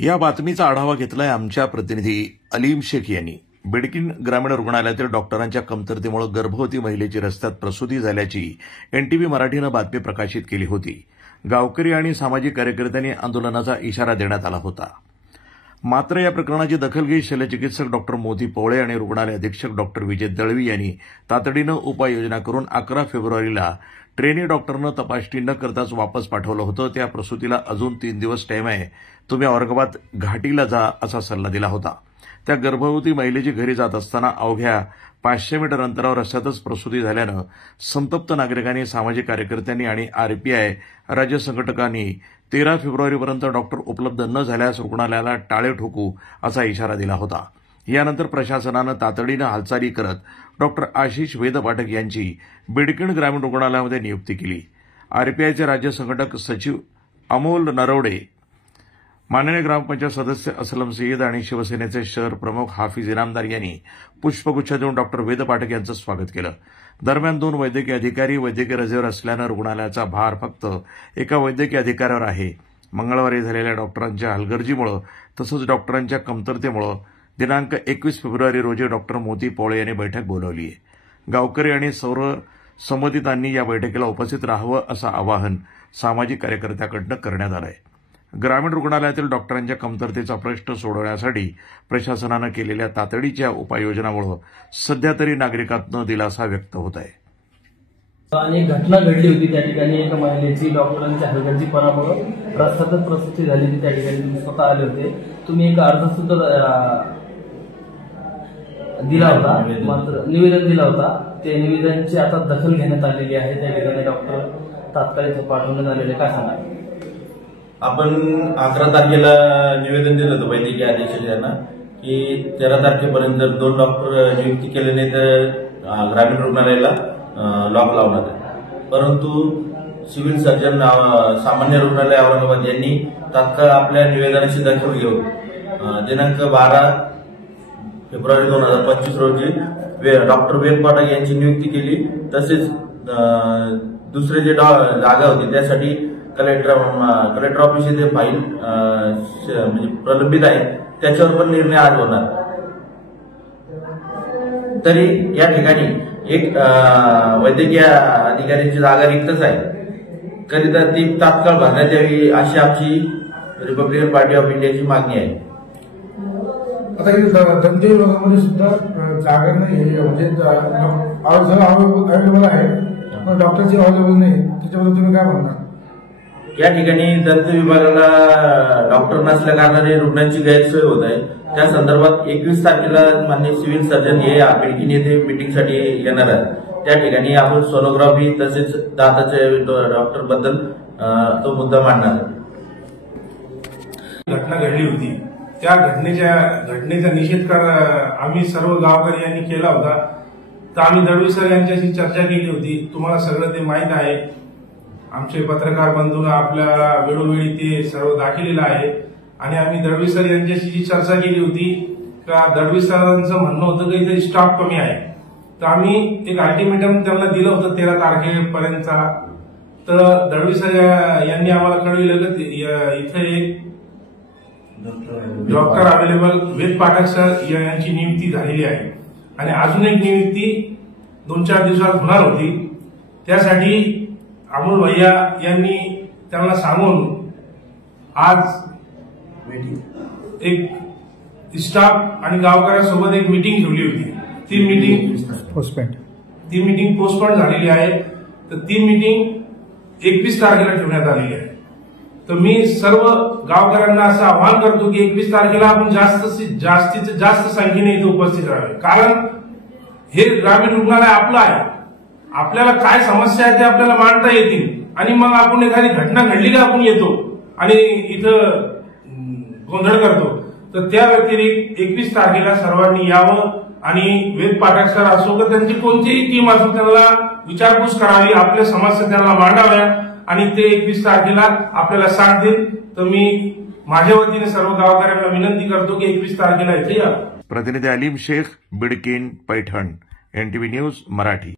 या बातमीचा आढावा घेतलाय आमच्या प्रतिनिधी अलीम शेख यांनी। बिडकीन ग्रामीण रुग्णालयातील डॉक्टरांच्या कमतरतेमुळे गर्भवती महिलेची रस्त्यात प्रसूती झाल्याची एनटीव्ही मराठीनं बातमी प्रकाशित केली होती। गावकरी आणि सामाजिक कार्यकर्त्यांनी आंदोलनाचा इशारा देण्यात आला होता। मात्र या प्रकरणाची दखल घेत शल्यचिकित्सक डॉक्टर मोती पवळे आणि रुग्णालय अधीक्षक डॉक्टर विजय दळवी यांनी तातडीनं उपाययोजना करून 11 फेब्रुवारीला ट्रेनी डॉक्टरनं तपासणी न करताच वापस पाठवलं होतं। त्या प्रसूतीला अजून 3 दिवस टाईम आहे, तुम्ही औरंगाबाद घाटीला जा असा सल्ला दिला होता। त्या गर्भवती महिलेची घरी जात असताना अवघ्या 500 मीटर अंतरावर रस्त्यातच प्रसूती झाल्यानं संतप्त नागरिकांनी, सामाजिक कार्यकर्त्यांनी आणि आरपीआय राज्य संघटकांनी 13 फेब्रुवारीपर्यंत डॉक्टर उपलब्ध न झाल्यास रुग्णालयाला टाळे ठोकू असा इशारा दिला होता। यानंतर प्रशासनानं तातडीनं हालचाली करत डॉक्टर आशिष वेदपाठक यांची बिडकीन ग्रामीण रुग्णालयामध्ये नियुक्ती केली। आरपीआयचे राज्य संघटक सचिव अमोल नरवडे, माननीय ग्रामपंचायत सदस्य असलम सय्यद आणि शिवसेनेचे शहर प्रमुख हाफिज इनामदार यांनी पुष्पगुच्छ देऊन डॉक्टर वेदपाठक यांचं स्वागत केलं। दरम्यान 2 वैद्यकीय अधिकारी वैद्यकीय रजेवर असल्यानं रुग्णालयाचा भार फक्त एका वैद्यकीय अधिकाऱ्यावर आहे। मंगळवारी झालेल्या डॉक्टरांच्या हलगर्जीमुळे तसंच डॉक्टरांच्या कमतरतेमुळे दिनांक 21 फेब्रुवारी रोजी डॉक्टर मोती पवळे यांनी बैठक बोलावली आहे। गावकरी आणि संबंधितांनी या बैठकीला उपस्थित राहावं असं आवाहन सामाजिक कार्यकर्त्यांकडून करण्यात आलं आहे। ग्रामीण रुग्णालयातील डॉक्टरांच्या कमतरतेचा प्रश्न सोडवण्यासाठी प्रशासनानं केलेल्या तातडीच्या उपाययोजनामुळे सध्या तरी नागरिकांतून दिलासा व्यक्त होत आहे। आणि घटना घडली होती त्या ठिकाणी एका महिलेची डॉक्टरांच्या हलगर्जीपणामुळे रस्त्यातच प्रसूती झाली होती। त्या ठिकाणी तुम्ही स्वतः आले होते, तुम्ही एक अर्ज सुद्धा दिला होता, मात्र निवेदन दिला होता। ते निवेदनाची आता दखल घेण्यात आलेली आहे। त्या ठिकाणी डॉक्टर तात्काळ पाठवण्यात आलेले, काय सांगाल? आपण 11 तारखेला निवेदन दिलं होतं वैद्यकीय अधीक्षक यांना की 13 तारखेपर्यंत 2 डॉक्टर नियुक्ती केले नाही तर ग्रामीण रुग्णालयाला लॉक लावणार आहे। परंतु सिव्हिल सर्जन सामान्य रुग्णालय औरंगाबाद यांनी तात्काळ आपल्या निवेदनाची दखल घेऊन दिनांक 12 फेब्रुवारी 2025 रोजी डॉक्टर वेदपाठक यांची नियुक्ती केली। तसेच दुसरे जे जागा होती त्यासाठी कलेक्टर ऑफिस येथे फाईल म्हणजे प्रलंबित आहे, त्याच्यावर पण निर्णय आज होणार। तरी या ठिकाणी एक वैद्यकीय अधिकाऱ्याची जागा रिक्तच आहे, करिता ती तात्काळ भरण्यात यावी अशी आमची रिपब्लिकन पार्टी ऑफ इंडियाची मागणी आहे। आता दंत विभागामध्ये सुद्धा जागा नाही, म्हणजे अवेलेबल आहे, डॉक्टरची अवेलेबल नाही, त्याच्याबद्दल तुम्ही काय म्हणणार? या ठिकाणी दंत विभागाला डॉक्टर नसल्या कारणाने रुग्णांची गैरसोय होत आहे। त्या संदर्भात 21 तारखेला माननीय सिव्हिल सर्जन हे बिडकीन येथे मीटिंगसाठी येणार आहेत। त्या ठिकाणी आपण सोनोग्राफी तसेच दाताच्या डॉक्टर बद्दल तो मुद्दा मांडणार आहे। घटना घडली होती, त्या घटनेचा निषेध आम्ही सर्व गावकरी यांनी केला होता। तर आम्ही दळवी सर यांच्याशी चर्चा केली होती, तुम्हाला सगळं ते माहीत आहे। आमचे पत्रकार बंधूंना आपल्या वेळोवेळी ते सर्व दाखवलेलं आहे। आणि आम्ही दळवी सर यांच्याशी जी चर्चा केली होती का दळवी सरांचं म्हणणं होतं की इथे स्टाफ कमी आहे, तर आम्ही एक अल्टिमेटम त्यांना दिलं होतं 13 तारखेपर्यंतचा। तर दळवी सर यांनी आम्हाला कळविलं की इथे एक डॉक्टर अवेलेबल वेदपाठक सर यांची नियुक्ती झालेली आहे आणि अजून एक नियुक्ती 2-4 दिवसात होणार होती। त्यासाठी अमोल भैया यांनी त्यांना सांगून आज एक स्टाफ आणि गावकऱ्यांसोबत एक मीटिंग ठेवली होती। ती मीटिंग पोस्टपोन झालेली आहे। तर ती मीटिंग 21 तारखेला ठेवण्यात आलेली आहे। तर मी सर्व गावकऱ्यांना असं आवाहन करतो की 21 तारखेला आपण जास्तीत जास्त संख्येने इथे उपस्थित राहावे, कारण हे ग्रामीण रुग्णालय आपलं आहे। आपल्याला काय समस्या आहे ते आपल्याला मांडता येतील आणि मग आपण एखादी घटना घडली का आपण येतो आणि इथं गोंधळ करतो। तर त्या व्यतिरिक्त 21 तारखेला सर्वांनी यावं आणि वेदपाठक सर असो का त्यांची कोणतीही टीम असो त्यांना विचारपूस करावी, आपल्या समस्या त्यांना मांडाव्या आणि ते 21 तारखेला आपल्याला सांगतील। तर मी माझ्या वतीने सर्व गावकऱ्यांना विनंती करतो की 21 तारखेला इथे या। प्रतिनिधी अलीम शेख, बिडकीन, पैठण, एनटीव्ही न्यूज मराठी।